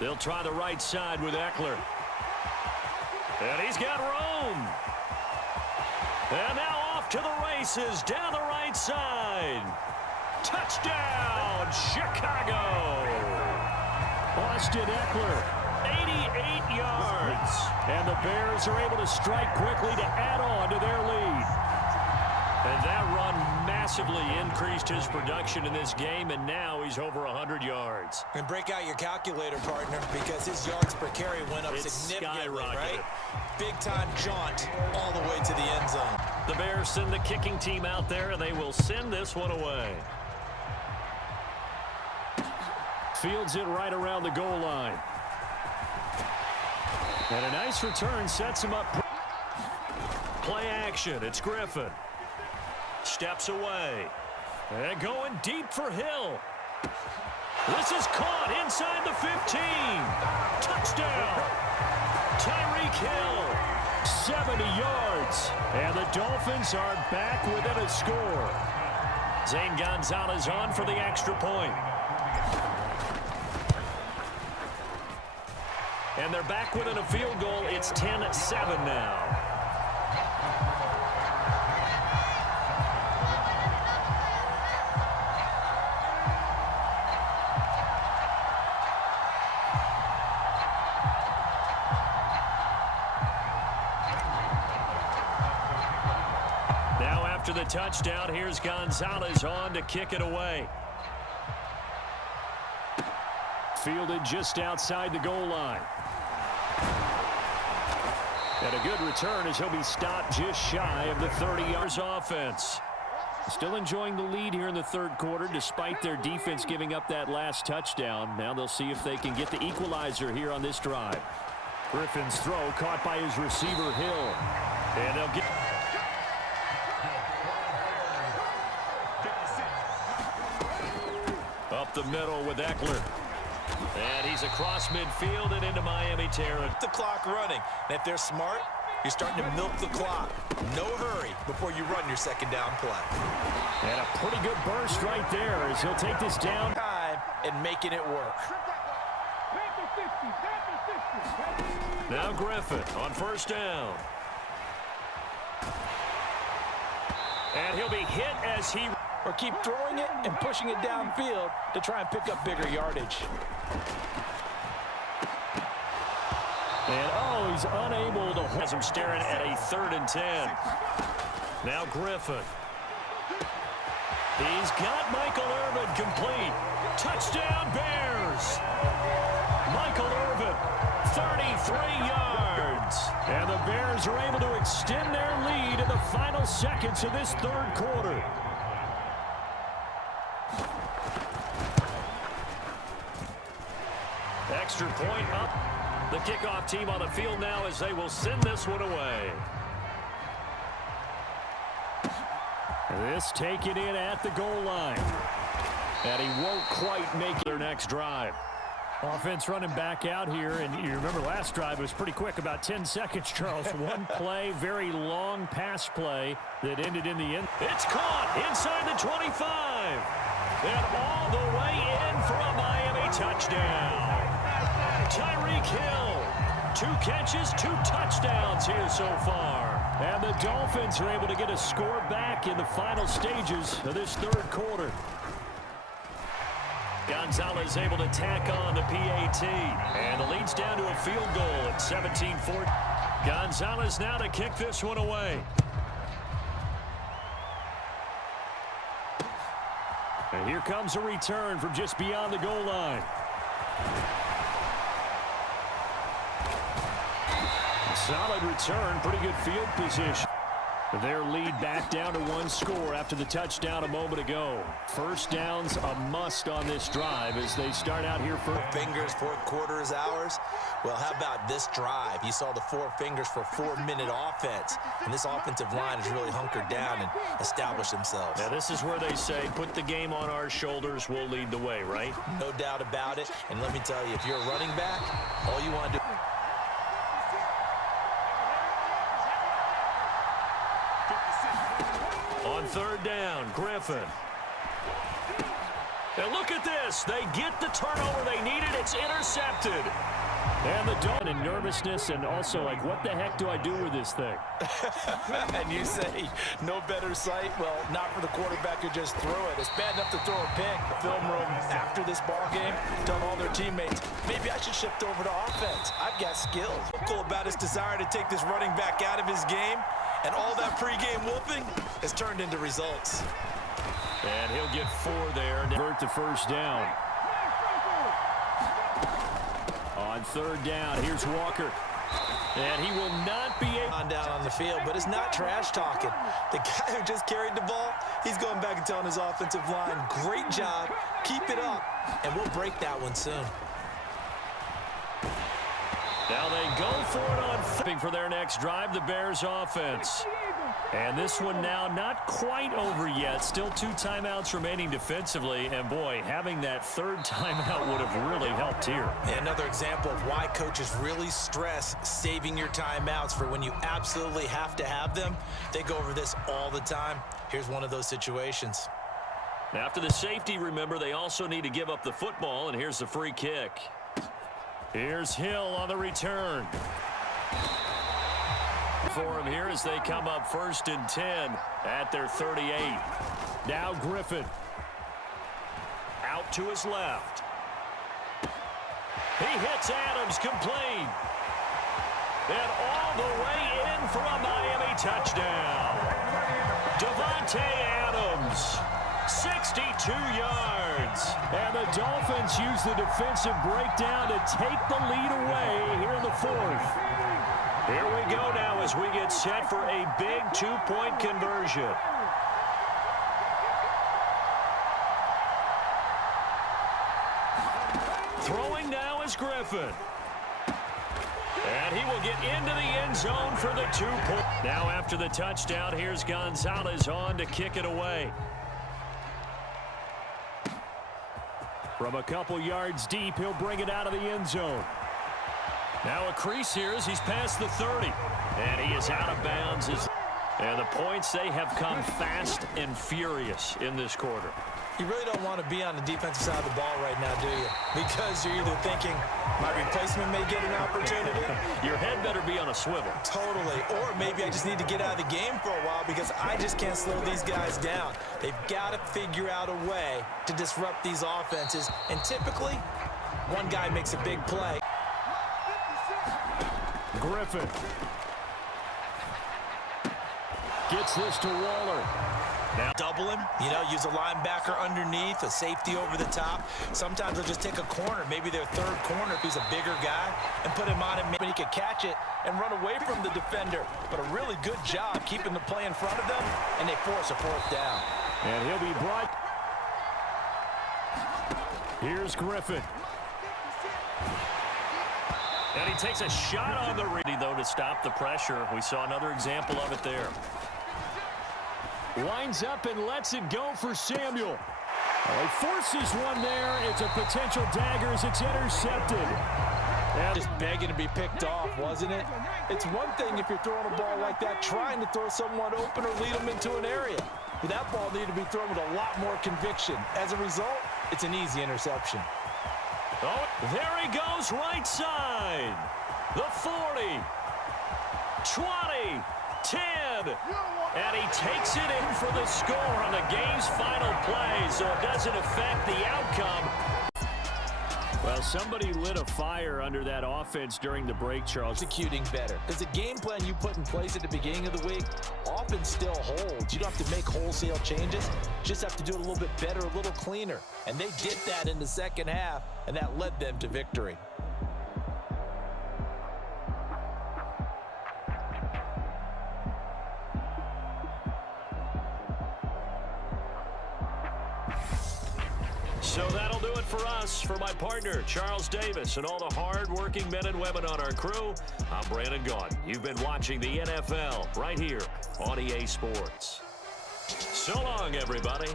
They'll try the right side with Eckler. And he's got room. And now off to the races down the right side. Touchdown, Chicago. Austin Eckler, 88 yards. And the Bears are able to strike quickly to add on to their lead. And that run massively increased his production in this game, and now he's over 100 yards. And break out your calculator, partner, because his yards per carry went up significantly, right? Big-time jaunt all the way to the end zone. The Bears send the kicking team out there, and they will send this one away. Fields it right around the goal line. And a nice return sets him up. Play action. It's Griffin. Steps away. And going deep for Hill. This is caught inside the 15. Touchdown. Tyreek Hill. 70 yards. And the Dolphins are back within a score. Zane Gonzalez on for the extra point. And they're back within a field goal. It's 10-7 now. Now after the touchdown, here's Gonzalez on to kick it away. Fielded just outside the goal line. And a good return as he'll be stopped just shy of the 30 yards offense. Still enjoying the lead here in the third quarter despite their defense giving up that last touchdown. Now they'll see if they can get the equalizer here on this drive. Griffin's throw caught by his receiver Hill. And they'll get... Up the middle with Eckler. And he's across midfield and into Miami territory. The clock running. And if they're smart, you're starting to milk the clock. No hurry before you run your second down play. And a pretty good burst right there as he'll take this down. Time and making it work. Now Griffin on first down. And he'll be hit as he... Or keep throwing it and pushing it downfield to try and pick up bigger yardage. And, oh, he's unable to... Has him staring at a 3rd and 10. Now Griffin. He's got Michael Irvin complete. Touchdown, Bears. Michael Irvin, 33 yards. And the Bears are able to extend their lead in the final seconds of this third quarter. Extra point up. The kickoff team on the field now as they will send this one away. This taken in at the goal line. And he won't quite make their next drive. Offense running back out here, and you remember last drive was pretty quick, about 10 seconds, Charles. One play, very long pass play that ended in the end. It's caught inside the 25. And all the way in for a Miami touchdown. Tyreek Hill, 2 catches, 2 touchdowns here so far. And the Dolphins are able to get a score back in the final stages of this third quarter. Gonzalez able to tack on the PAT. And the lead's down to a field goal at 17-14. Gonzalez now to kick this one away. And here comes a return from just beyond the goal line. Solid return, pretty good field position. Their lead back down to 1 score after the touchdown a moment ago. First down's a must on this drive as they start out here for... Fingers, fourth quarter is ours. Well, how about this drive? You saw the 4 fingers for 4-minute offense. And this offensive line has really hunkered down and established themselves. Now, this is where they say, put the game on our shoulders, we'll lead the way, right? No doubt about it. And let me tell you, if you're a running back, all you want to do... On third down, Griffin. And look at this. They get the turnover they needed. It's intercepted. And the Dolphins in nervousness and also like, what the heck do I do with this thing? And you say no better sight? Well, not for the quarterback who just threw it. It's bad enough to throw a pick. The film room after this ball game told all their teammates, maybe I should shift over to offense. I've got skills. Vocal about his desire to take this running back out of his game, and all that pregame whooping has turned into results. And he'll get 4 there and convert the first down. On third down, here's Walker. And he will not be able on down on the field, but it's not trash talking. The guy who just carried the ball, he's going back and telling his offensive line, great job, keep it up, and we'll break that one soon. Now they go for it on flipping for their next drive, the Bears offense. And this one now not quite over yet. Still 2 timeouts remaining defensively. And, boy, having that third timeout would have really helped here. Yeah, another example of why coaches really stress saving your timeouts for when you absolutely have to have them. They go over this all the time. Here's one of those situations. After the safety, remember, they also need to give up the football. And here's the free kick. Here's Hill on the return. For him here as they come up 1st and 10 at their 38. Now Griffin. Out to his left. He hits Adams complete. And all the way in for a Miami touchdown. Devontae Adams. 62 yards. And the Dolphins use the defensive breakdown to take the lead away here in the 4th. Here we go now as we get set for a big 2-point conversion. Throwing now is Griffin. And he will get into the end zone for the 2-point. Now after the touchdown, here's Gonzalez on to kick it away. From a couple yards deep, he'll bring it out of the end zone. Now a crease here as he's past the 30. And he is out of bounds. And the points, they have come fast and furious in this quarter. You really don't want to be on the defensive side of the ball right now, do you? Because you're either thinking, my replacement may get an opportunity. Your head better be on a swivel. Totally. Or maybe I just need to get out of the game for a while because I just can't slow these guys down. They've got to figure out a way to disrupt these offenses. And typically, one guy makes a big play. Griffin gets this to Waller. Now double him, use a linebacker underneath, a safety over the top. Sometimes they'll just take a corner, maybe their third corner if he's a bigger guy, and put him on him. Maybe he could catch it and run away from the defender. But a really good job keeping the play in front of them, and they force a 4th down. And he'll be brought. Here's Griffin. And he takes a shot on the ready, though, to stop the pressure. We saw another example of it there. Lines up and lets it go for Samuel. He forces one there. It's a potential dagger as it's intercepted. And just begging to be picked off, wasn't it? It's one thing if you're throwing a ball like that, trying to throw someone open or lead them into an area. But that ball needed to be thrown with a lot more conviction. As a result, it's an easy interception. Oh, there he goes, right side. The 40, 20, 10. And he takes it in for the score on the game's final play, so it doesn't affect the outcome. Well, somebody lit a fire under that offense during the break, Charles. Executing better. Because the game plan you put in place at the beginning of the week often still holds. You don't have to make wholesale changes. You just have to do it a little bit better, a little cleaner. And they did that in the second half, and that led them to victory. So that'll do it for us. For my partner, Charles Davis, and all the hard-working men and women on our crew, I'm Brandon Gaudin. You've been watching the NFL right here on EA Sports. So long, everybody.